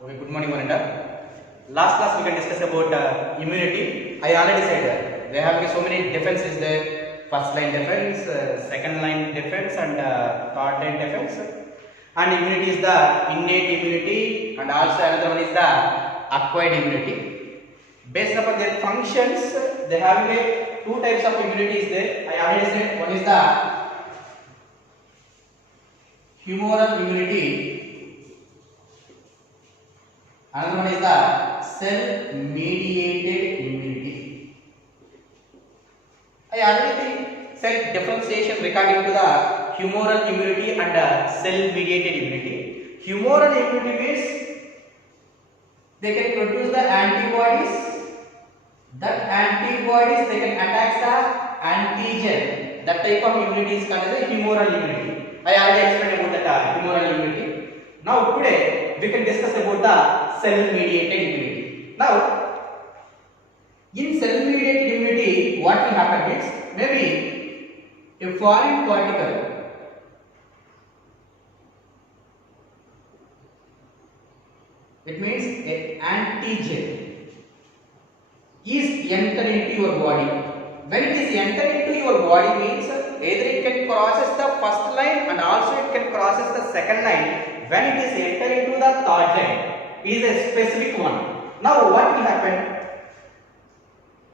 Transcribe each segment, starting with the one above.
Okay, good morning, Maninda. Last class we can discuss about immunity. I already said there have been so many defenses there. First line defense, second line defense, and third line defense. And immunity is the innate immunity, and also another one is the acquired immunity. Based upon their functions, they have two types of immunities there. I already said one is the humoral immunity. Another one is the cell-mediated immunity. I already said differentiation regarding to the humoral immunity and cell-mediated immunity. Humoral immunity means they can produce the antibodies. That antibodies they can attack the antigen. That type of immunity is called as a humoral immunity. I already explained about that humoral immunity. Now today we can discuss about the cell-mediated immunity. Now, in cell-mediated immunity, what will happen is maybe a foreign particle it means an antigen is enter into your body. When it is enter into your body means either it can process the first line and also it can process the second line. When it is enter into the third line is a specific one. Now what will happen?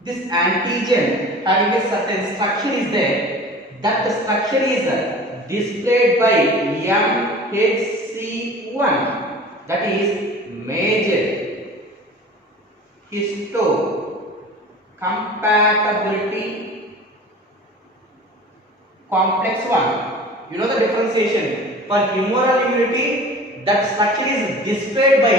This antigen having a certain structure is there. That the structure is displayed by MHC1. That is major histocompatibility complex 1. You know the differentiation. For humoral immunity, that structure is displayed by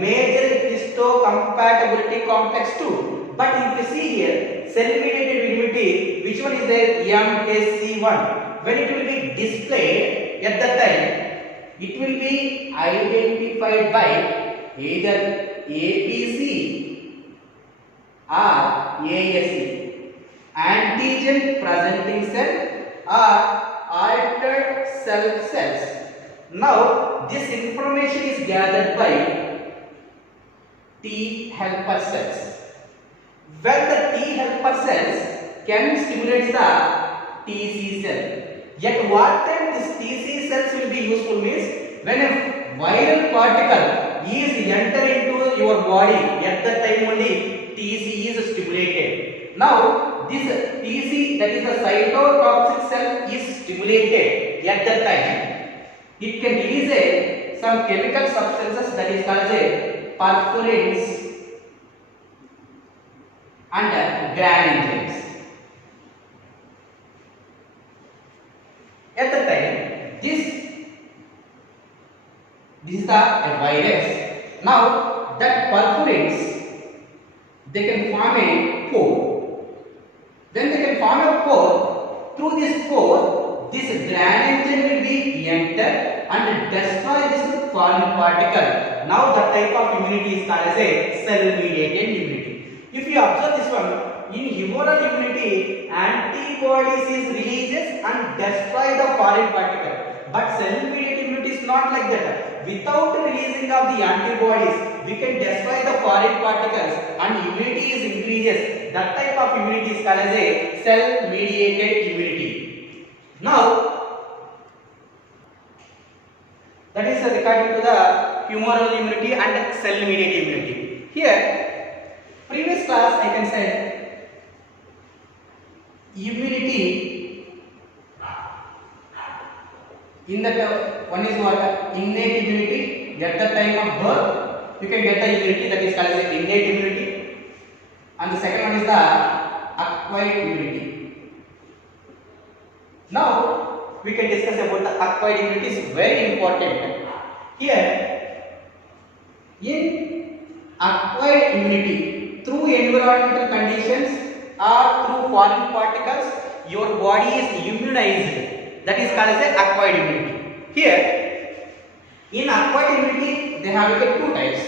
major histocompatibility complex 2. But if you see here, cell-mediated immunity, which one is there? MHC1. When it will be displayed at that time, it will be identified by either APC or ASE, antigen presenting cell or altered cells. Now, this information is gathered by T helper cells. When the T helper cells can stimulate the TC cell. Yet what time this TC cells will be useful means when a viral particle is enter into your body, at that time only TC is stimulated. Now this TC, that is the cytotoxic cell, is stimulated at that time. It can release some chemical substances that is called as perforins and granulogens. At the time, this is the virus. Now that perforins they can form a pore. When they can form a pore, through this pore, this granulogen will be enter and destroy this foreign particle. Now that type of immunity is called as a cell-mediated immunity. If you observe this one, in humoral immunity, antibodies is releases and destroy the foreign particle. But cell-mediated immunity is not like that. Without releasing of the antibodies, we can destroy the foreign particles and immunity is increases. That type of immunity is called as a cell-mediated immunity. Now, that is regarding to the humoral immunity and cell-mediated immunity. Here, previous class I can say immunity in that one is what? Innate immunity. At the time of birth you can get the immunity, that is called as innate immunity, and the second one is the acquired immunity. Now we can discuss about the acquired immunity. Is very important. Here in acquired immunity, through environmental conditions or through foreign particles, your body is immunized. That is called as acquired immunity. Here, in acquired immunity, they have two types.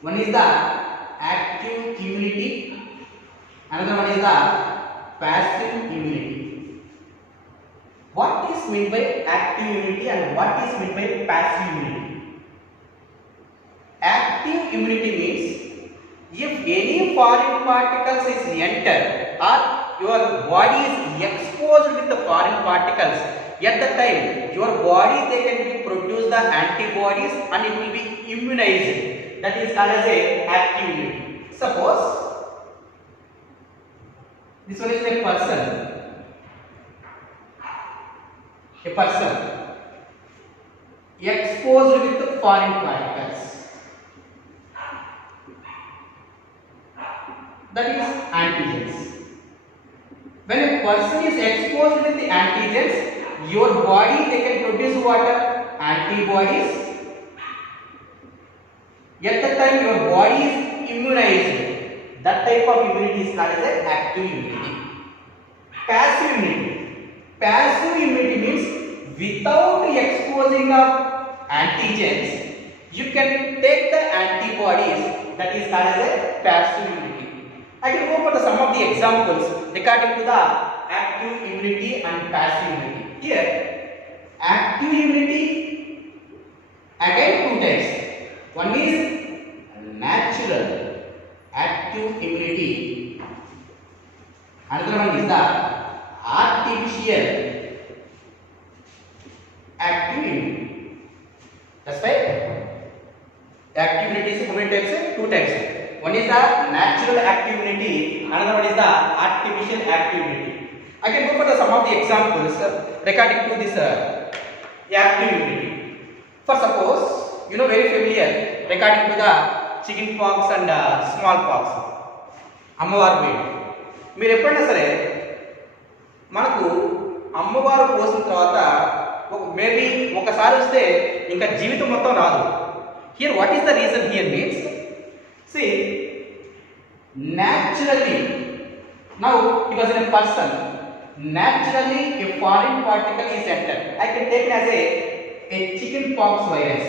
One is the active immunity, another one is the passive immunity. What is meant by active immunity and what is meant by passive immunity? immunity means if any foreign particles is entered or your body is exposed with the foreign particles, at the time your body they can be produce the antibodies and it will be immunized. That is called as a active immunity. Suppose this one is a person exposed with foreign particles, that is antigens. When a person is exposed with the antigens, your body they can produce what? Antibodies. At the time your body is immunized. That type of immunity is called as active immunity. Passive immunity. Passive immunity means without exposing of antigens, you can take the antibodies. That is called as a passive immunity. I can go for some of the examples regarding to the active immunity and passive immunity. Here, active immunity again two types. One is natural active immunity. Another one is the artificial active immunity. That's right. Active immunity is how many types? Two types. One is the natural active immunity, another one is the artificial active immunity. I can go for some of the examples regarding to this active immunity. For suppose, you know very familiar regarding to the chicken pox and smallpox. అమ్మవారు వేడి మీరు ఎప్పుడైనా సరే మనకు అమ్మవారు పోసిన తర్వాత maybe ఒకసారి వస్తే ఇంకా జీవితం మొత్తం రాదు. Here what is the reason here means see naturally now he was in a person naturally a foreign particle is entered. I can take it as a chicken pox virus.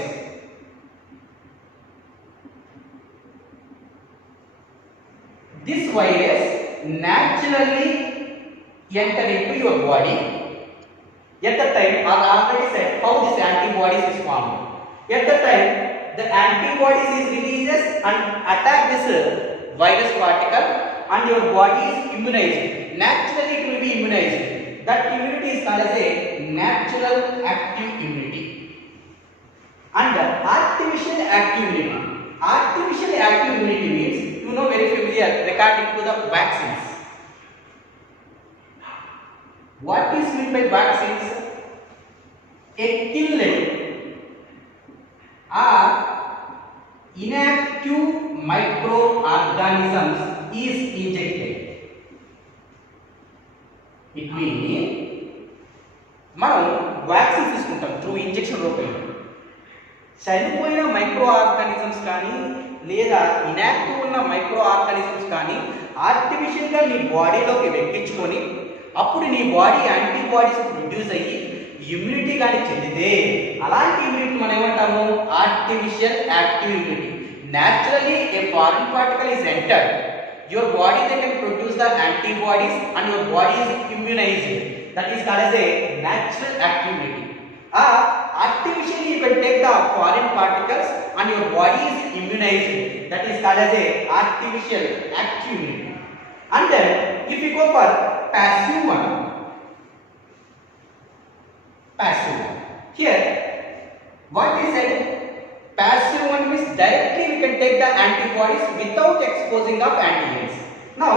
This virus naturally enter into your body. At the time I already said how this antibodies is formed. At the time the antibodies is releases and attack this virus particle and your body is immunized. Naturally it will be immunized. That immunity is called as a natural active immunity. And artificial active immunity. Artificial active immunity means you know very familiar regarding to the vaccines. What is meant by vaccines? A killed or inactive microorganisms is injected. It means మనం vaccine తీసుకుంటాం through injection రూపంలో. చనిపోయిన micro organisms కానీ లేదా inactive ఉన్న micro organisms కానీ ఆర్టిఫిషియల్గా నీ బాడీలోకి వెక్కించుకొని అప్పుడు నీ బాడీ యాంటీబాడీస్ ప్రొడ్యూస్ అయ్యి ఇమ్యూనిటీ కానీ చెందితే అలాంటి ఇమ్యూనిటీ మనం ఏమంటాము? Artificial active immunity. Naturally a foreign particle is entered, your body they can produce the antibodies and your body is immunized. That is called as a natural active immunity. Artificially you can take the foreign particles and your body is immunized. That is called as a artificial active immunity. And then if you go for passive one, here what is said, passive one means directly we can take the antibodies without exposing of antigens. Now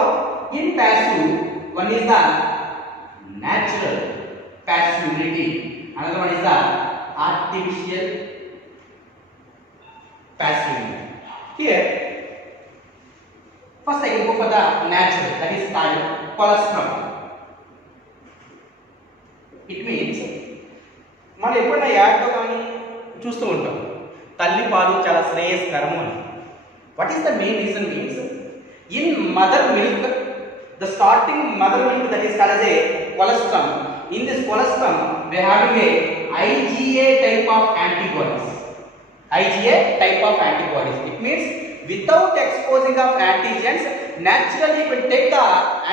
in passive one is the natural passive immunity, another one is the artificial passive immunity. Here first I can go for the natural, that is called colostrum. It means మనం ఎప్పుడైనా యాడ్లో కానీ చూస్తూ ఉంటాం తల్లి పాలు చాలా శ్రేయస్కరము అని. What is the main reason means in mother milk the starting mother milk that is called as a colostrum. In this colostrum we are having a IgA type of antibodies. IgA type of antibodies. It means without exposing of antigens, naturally you will take the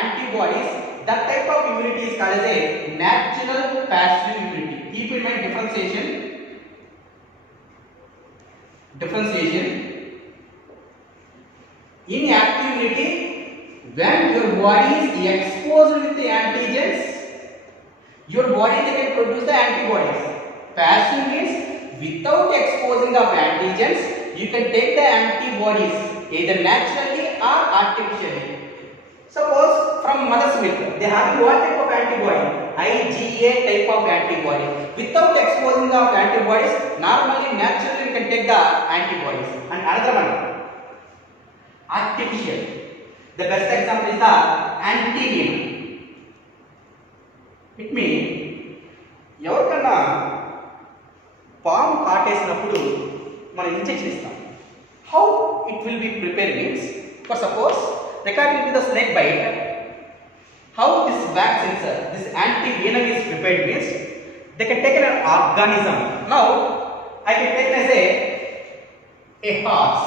antibodies. That type of immunity is called as a natural passive immunity. Keep in mind differentiation. Inactivity, when your body is exposed with the antigens, your body they can produce the antibodies. Passive means without exposing of antigens, you can take the antibodies either naturally or artificially. Suppose from mother's milk, they have what type of antibody? IgA type of antibody. Without exposing of antibodies, normally naturally you can take the antibodies. And another one, artificial. The best example is the antivenom. It means ఎవరికన్నా పాము కాటేసినప్పుడు మనం injection ఇస్తాం. How it will be prepared means, for suppose according to the snake bite, how this vaccine, this antivenom is prepared means, they can take an organism. Now I can take as a horse.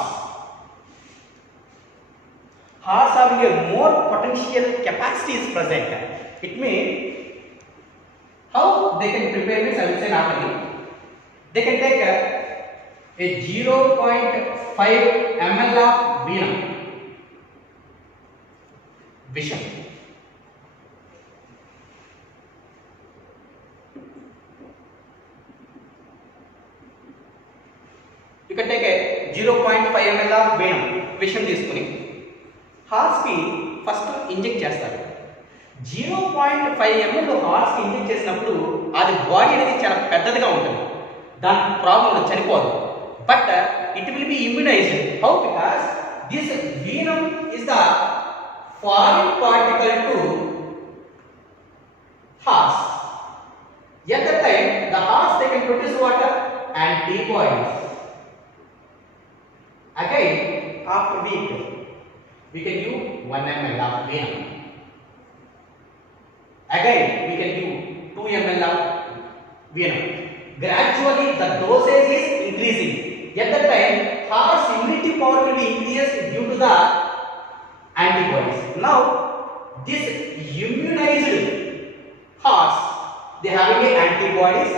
Horse having a more potential capacity is present. It means how they can prepare means, I will say normally they can take a 0.5 ml of venom, visham. You can take a 0.5 ml of venom, visham తీసుకుని horse కి first inject చేస్తారు. 0.5 ml horse కి inject చేసినప్పుడు అది body అనేది చాలా పెద్దదిగా ఉంటుంది, దాని ప్రాబ్లం చనిపోదు. But it will be immunized. How? Because this venom is the foreign particle to horse. At that time the horse they can produce what? Antibodies. Again after week we can use 1 ml of venom. Again we can use 2 ml of venom. Gradually the dosage is increasing. At that time horse immunity power will be increased due to the antibodies. Now this immunized horse, they having a antibodies,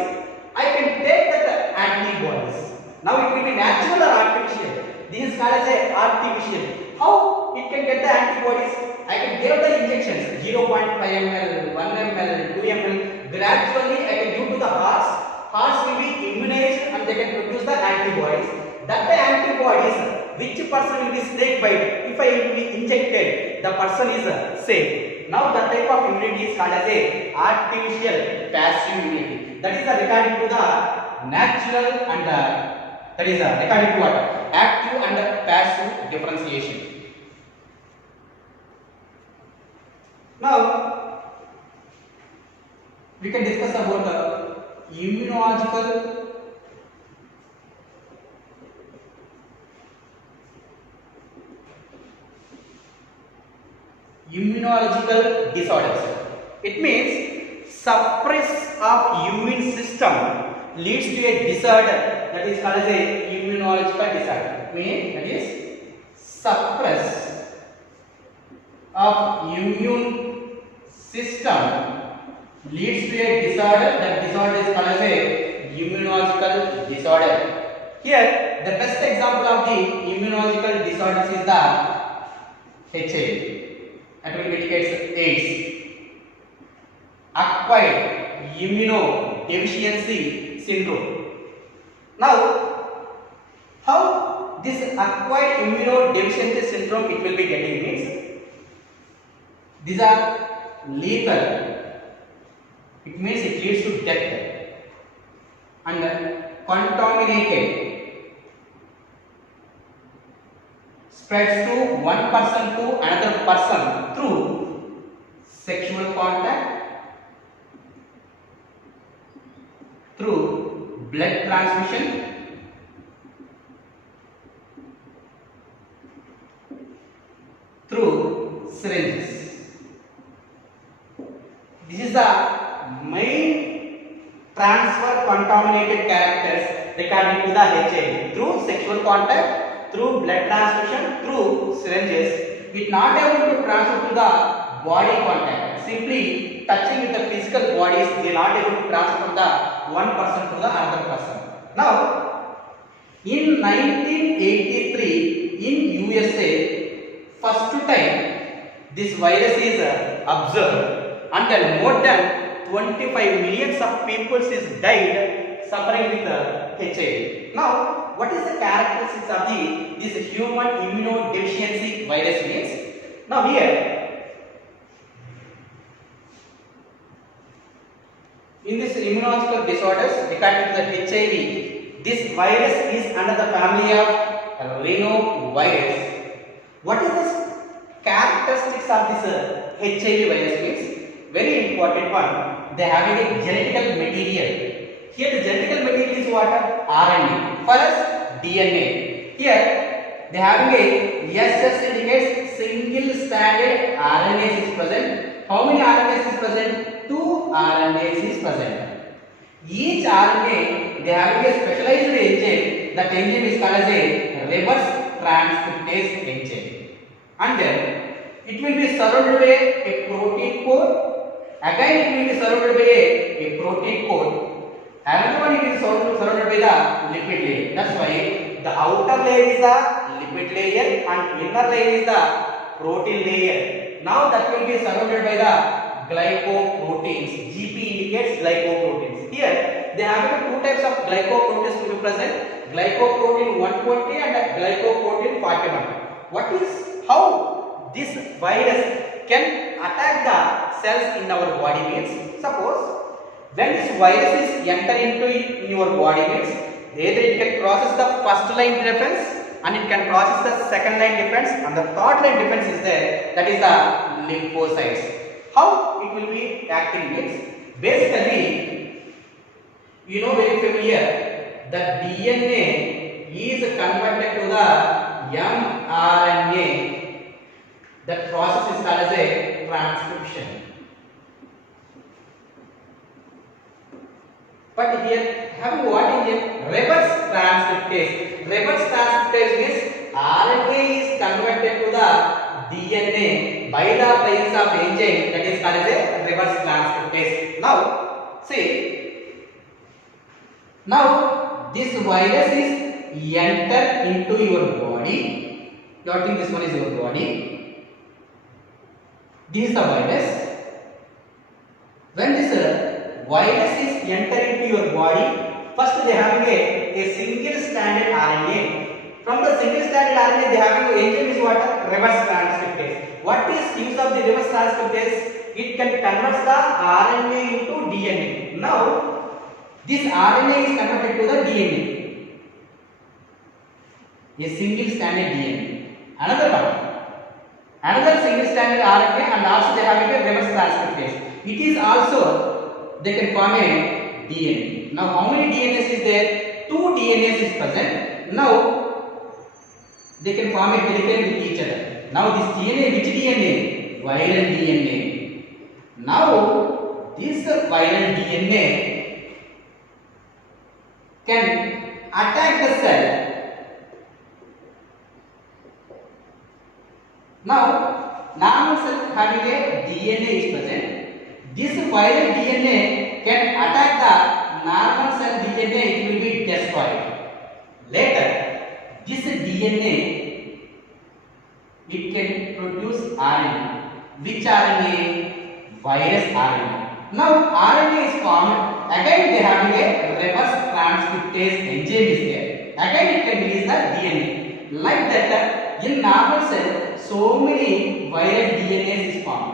I can take that antibodies. Now it will be natural or artificial? This is called as a artificial. How it can get the antibodies? I can give the injections 0.5 ml, 1 ml, 2 ml. Gradually I can give to the horse. Horse will be immunized and they can produce the antibodies. That the antibodies, which person will be snake bite, if I will be injected, the person is safe. Now that type of immunity is called as a artificial passive immunity. That is regarding to the natural and that is regarding to what? Active and passive differentiation. Now we can discuss about the immunological disorders. It means suppress of immune system leads to a disorder that is called as a immunological disorder. It means that is suppress of immune system leads to a disorder. That disorder is called as a immunological disorder. Here the best example of the immunological disorders is the HIV. That will mitigate AIDS. Acquired immunodeficiency syndrome. Now how this acquired immunodeficiency syndrome it will be getting means, these are lethal. It means it leads to death and contaminated, spreads to one person to another person through sexual contact, through blood transmission, through syringes. This is the main transfer contaminated characters regarding to the HIV. Through sexual contact, through blood transfusion, through syringes, it not able to transfer to the body contact. Simply touching with the physical bodies, they not able to transfer from the one person to the another person. Now, in 1983 in USA, first time this virus is observed, and then more than 25 millions of people is died suffering with HIV. Now, what is the characteristics of this human immunodeficiency virus means? Now here, in this immunological disorders regarding the HIV, this virus is under the family of rhinovirus. What is the characteristics of this HIV virus means? Very important one. They have a genetical material. Here the genetical material is what? RNA. For us, DNA. Here they having a SS indicates single stranded RNA is present. How many RNAs is present? 2 RNAs is present. Each RNA they having a specialized enzyme. That enzyme is called as a reverse transcriptase enzyme. And then it will be surrounded by a protein core. Again it will be surrounded by a protein core. Another one it is surrounded by the lipid layer. That's why the outer layer is the lipid layer and inner layer is the protein layer. Now that will be surrounded by the glycoproteins. GP indicates glycoproteins. Here they have two types of glycoproteins to be present. Glycoprotein 120 and glycoprotein 41. What is how this virus can attack the cells in our body means? Suppose when this virus is enter into in your body means, either it can process the first line defense and it can process the second line defense, and the third line defense is there, that is the lymphocytes. How it will be acting means, basically you know very familiar that DNA is converted to the mRNA. That process is called as a transcription. But here having what is it? Reverse transcriptase. Reverse transcriptase means RNA is converted to the DNA by the presence of enzyme, that is called as a reverse transcriptase. Now see, now this virus is enter into your body. You think this one is your body. This is the virus. When this virus is enter into your body, first they having a single stranded RNA. From the single stranded RNA they having a enzyme is what? Reverse transcriptase. What is use of the reverse transcriptase? It can convert the RNA into DNA. Now this RNA is converted to the DNA. A single stranded DNA. Another one. Another single stranded RNA, and also they having a reverse transcriptase. It is also they can form a DNA. Now how many DNAs is there? 2 DNAs is present. Now they can form a helical with each other. Now this DNA, which DNA? Viral DNA. Now this viral DNA can attack the cell. Now normal cell having a DNA is present. This viral DNA can attack the normal cell DNA, it will be destroyed. Later, this DNA, it can produce RNA. Which RNA? Virus RNA. Now, RNA is formed, again they having a reverse transcriptase enzyme is there. Again it can release the DNA. Like that, in normal cell, so many viral DNAs is formed.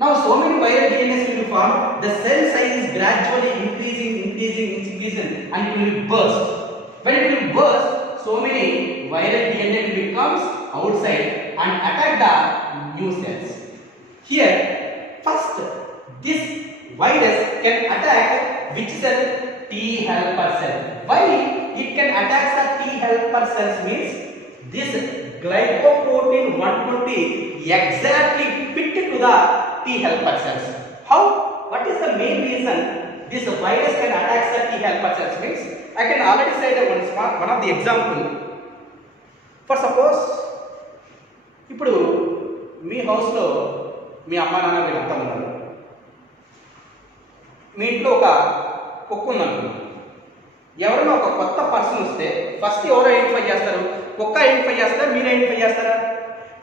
Now so many viral DNAs will be formed, the cell size is gradually increasing and it will burst. When it will burst, so many viral DNA will becomes outside and attack the new cells. Here, first this virus can attack which cell? T helper cell. Why it can attack the T helper cells means, this glycoprotein 120 exactly fit to the T helper cells. How? What is the main reason this virus can attack the T helper cells means? I can already say that one of the example. For suppose, ఇప్పుడు మీ హౌస్లో మీ అమ్మ నాన్న వీళ్ళంతా ఉన్నారు. మీ ఇంట్లో ఒక కుక్క ఉందనుకోండి. ఎవరైనా ఒక కొత్త పర్సన్ వస్తే ఫస్ట్ ఎవరు ఐడెంటిఫై చేస్తారు? కుక్క ఐడెంటిఫై చేస్తారా, మీరు ఐడెంటిఫై చేస్తారా?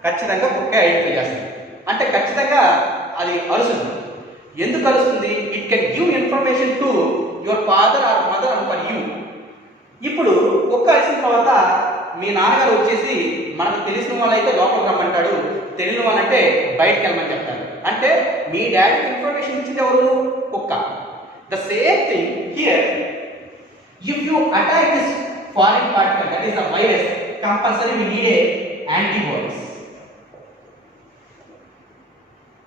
ఖచ్చితంగా కుక్క ఐడెంటిఫై చేస్తారు. అంటే ఖచ్చితంగా అది అరుస్తుంది. ఎందుకు అరుస్తుంది? It can give information to your father or mother and for you. ఇప్పుడు కుక్క అరిసిన తర్వాత మీ నాన్నగారు వచ్చేసి మనకు తెలిసిన వాళ్ళైతే లోపలికి రమ్మంటాడు, తెలియని వాళ్ళంటే బయటకు వెళ్ళమని చెప్తారు. అంటే మీ డాడీకి ఇన్ఫర్మేషన్ ఇచ్చింది ఎవరు? కుక్క. The same thing here, if you attack this foreign particle that is the virus, compulsory we need a antibodies.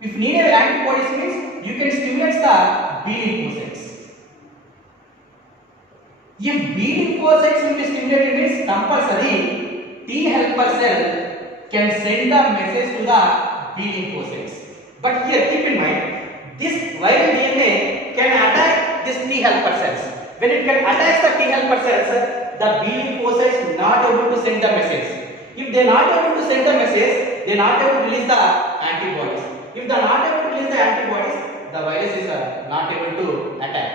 If needed antibodies means you can stimulate the B lymphocytes. If B lymphocytes will be stimulated means compulsory T helper cell can send the message to the B lymphocytes. But here keep in mind, this viral DNA can attack this T helper cells. When it can attack the T helper cells, the B lymphocytes not able to send the message. If they are not able to send the message, they are not able to release the antibodies. If they are not able to release the antibodies, the virus is not able to attack.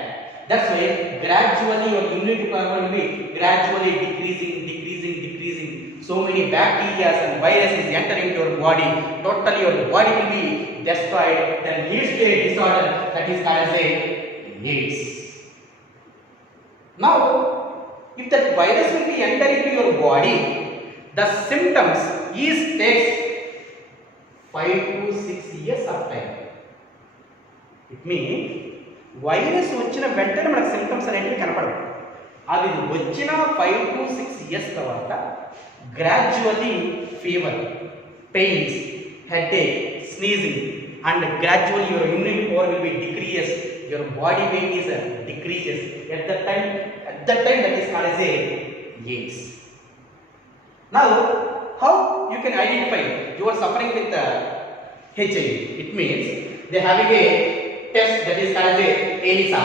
That's why gradually your immunity power will be gradually decreasing. So many bacteria and viruses enter into your body. Totally your body will be destroyed. Then leads to a disorder that is called as AIDS. Now, if that virus will be enter into your body, the symptoms is takes 5 to 6 years of time. It means virus వచ్చిన వెంటనే మనకు symptoms అనేవి కనపడవు. అది వచ్చిన 5 to 6 years తర్వాత gradually fever, pains, headache, sneezing and gradually your immunity power will be decreases, your body weight is decreases. At that time that is called as a AIDS. Now, how you can identify you are suffering with HIV? It means they having a test that is called as a ELISA,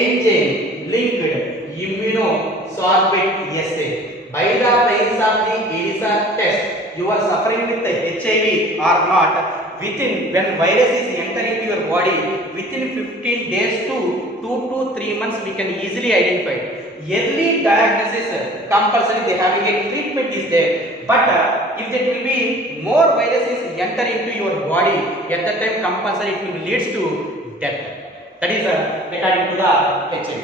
Engine-Linked Immunosorbent Assay. By the basis of the ELISA test, you are suffering with the HIV or not. Within, when virus is entering into your body, within 15 days to 2 to 3 months, we can easily identify. Early diagnosis, compulsory they having a treatment is there. But if there will be more viruses enter into your body, at that time compulsory it will leads to death. That is according to the HIV.